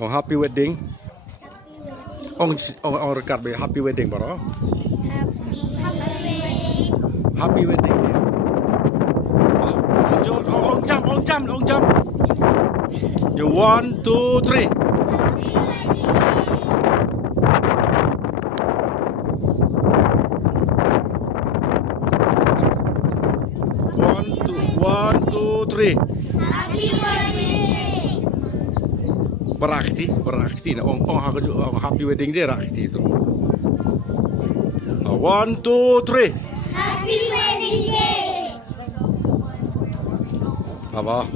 Oh, happy wedding. On record be happy wedding bro. Happy wedding. On jump. You 1, 2, 3. One, two, three. Happy birthday. Berakti. Happy wedding dia rakti itu. 1, 2, 3. Happy wedding day. Apa?